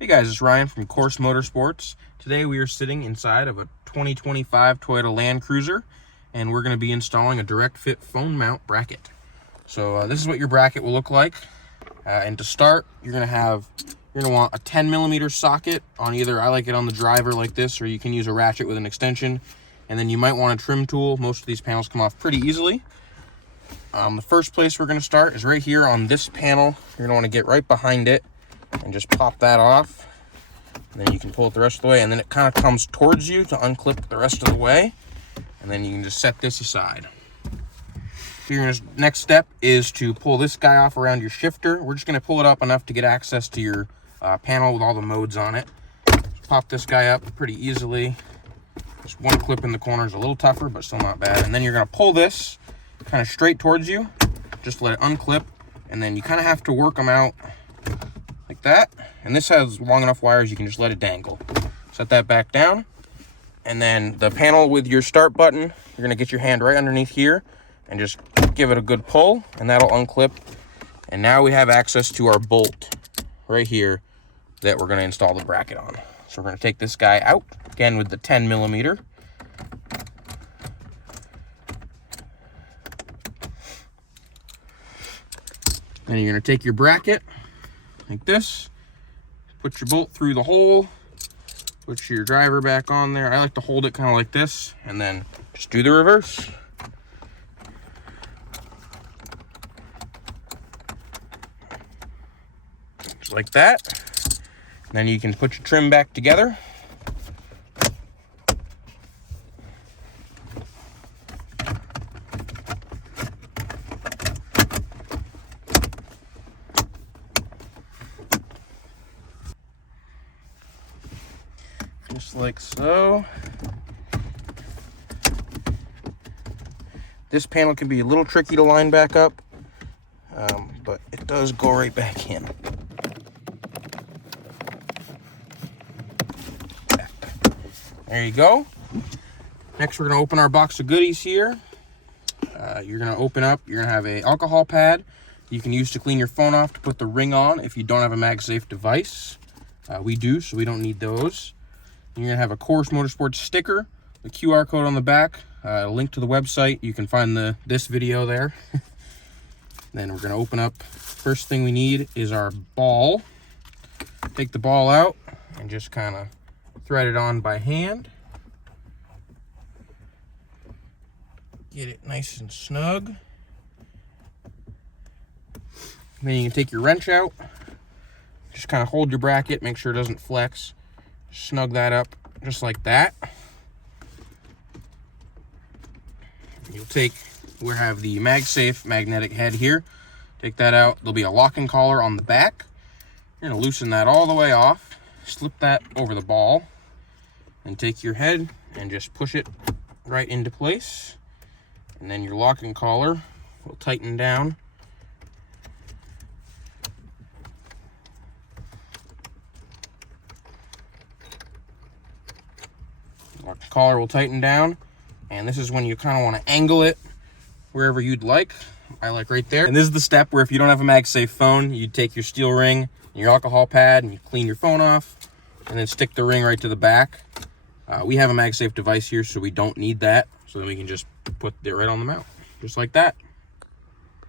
Hey guys, it's Ryan from Course Motorsports. Today we are sitting inside of a 2025 Toyota Land Cruiser, and we're going to be installing a direct fit phone mount bracket. So this is what your bracket will look like. And to start, you're going to want a 10mm socket on either, I like it on the driver like this, or you can use a ratchet with an extension. And then you might want a trim tool. Most of these panels come off pretty easily. The first place we're going to start is right here on this panel. You're going to want to get right behind it and just pop that off, and then you can pull it the rest of the way, and then it kind of comes towards you to unclip the rest of the way, and then you can just set this aside. Your next step is to pull this guy off around your shifter. We're just going to pull it up enough to get access to your panel with all the modes on it. Just pop this guy up pretty easily. Just one clip in the corner is a little tougher, but still not bad. And then you're going to pull this kind of straight towards you, just let it unclip, and then you kind of have to work them out like that. And this has long enough wires you can just let it dangle. Set that back down, and then the panel with your start button, you're going to get your hand right underneath here and just give it a good pull, and that'll unclip. And now we have access to our bolt right here that we're going to install the bracket on. So we're going to take this guy out again with the 10mm. Then you're going to take your bracket like this, put your bolt through the hole, put your driver back on there. I like to hold it kind of like this, and then just do the reverse. Just like that. And then you can put your trim back together. Just like so. This panel can be a little tricky to line back up, but it does go right back in. There you go. Next, we're going to open our box of goodies here. You're going to open up, you're going to have an alcohol pad you can use to clean your phone off to put the ring on if you don't have a MagSafe device. We do, so we don't need those. You're going to have a Course Motorsports sticker, the QR code on the back, a link to the website. You can find this video there. Then we're going to open up. First thing we need is our ball. Take the ball out and just kind of thread it on by hand. Get it nice and snug. Then you can take your wrench out. Just kind of hold your bracket, make sure it doesn't flex. Snug that up just like that. You'll take, we have the MagSafe magnetic head here. Take that out. There'll be a locking collar on the back. You're going to loosen that all the way off. Slip that over the ball. And take your head and just push it right into place. And then your locking collar will tighten down. Locking collar will tighten down. And this is when you kind of want to angle it wherever you'd like. I like right there. And this is the step where if you don't have a MagSafe phone, you take your steel ring and your alcohol pad and you clean your phone off and then stick the ring right to the back. We have a MagSafe device here, so we don't need that. So then we can just put it right on the mount, just like that.